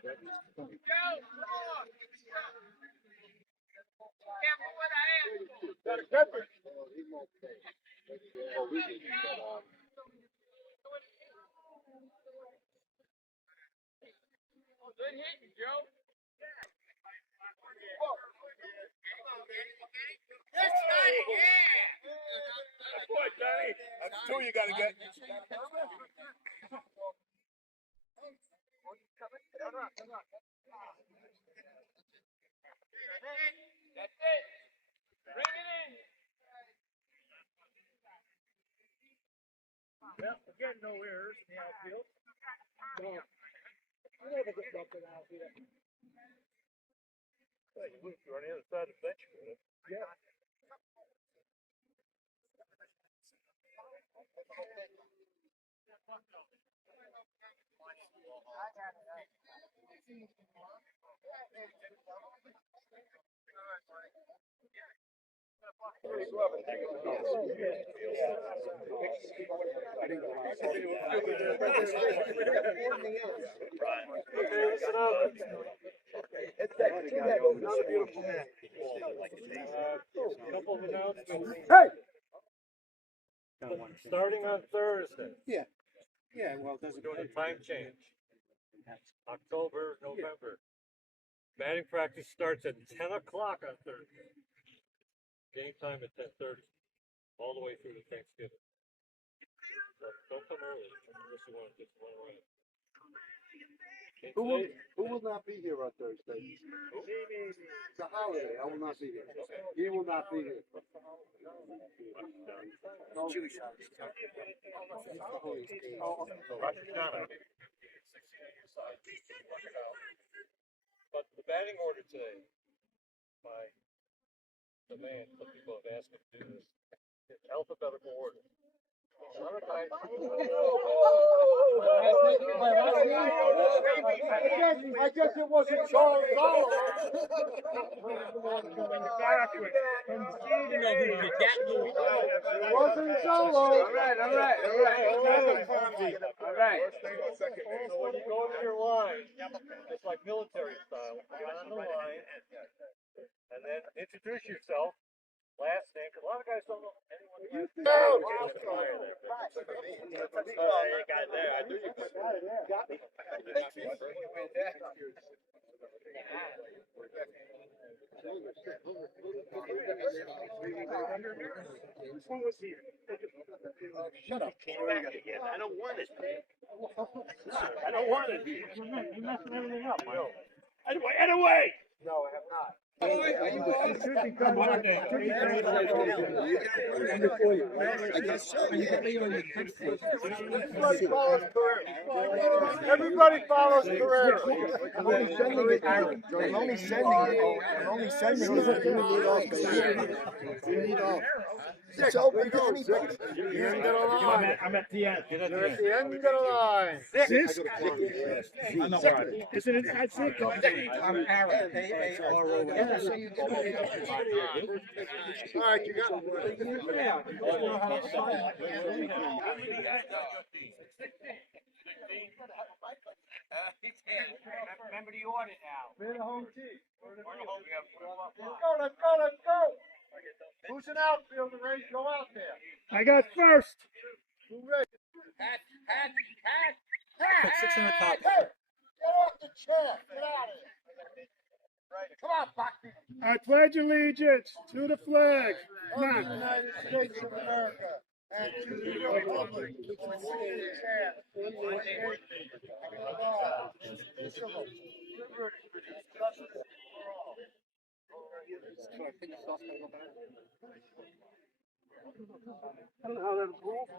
Good, Danny. That's two you gotta get. That's it. Bring it in. Well, we're getting no errors in the outfield. No. I never get up in the outfield. Well, you wouldn't if you were on the other side of the bench. Yeah. Another beautiful man. Couple of announcements. Hey! Starting on Thursday. Yeah. Yeah, well, we're doing a time change. October, November. Batting practice starts at 10 o'clock on Thursday. Game time at 10:30. All the way through to Thanksgiving. So don't come early unless you want to just run around. Who will not be here on Thursday? It's a holiday. I will not be here. He will not be here. Jewish But the batting order today, by demand, some people have asked me to do this, it's alphabetical order. I guess it wasn't Charles Dollar. It wasn't Solo. All right. All right. So when you go to your line, it's like military style. Get on the line, and then introduce yourself. Last name, because a lot of guys don't know anyone. You Guy there. I knew you could. Shut up. I don't want it. I don't want it. You're messing everything up. Anyway. No, I have not. I guess so. Everybody follows Carrera. I'm only sending it. I'm only sending it. You need all. It's open to anybody. I'm at the end. You're at the end of the line. Six. I'm not right. Isn't it at six? I'm Aaron. All right, you got Remember the order now. We're the home team. Let's Let's go. Who's an outfielder ready to go out there? I got first. Who's ready? Put 6 on the top. Hey, get off the chair. Get out of here. Come on, Bucky. I pledge allegiance to the flag. Of the United States of America and to the republic which stands one nation under God, indivisible, liberty, justice for all. I don't know how that goes.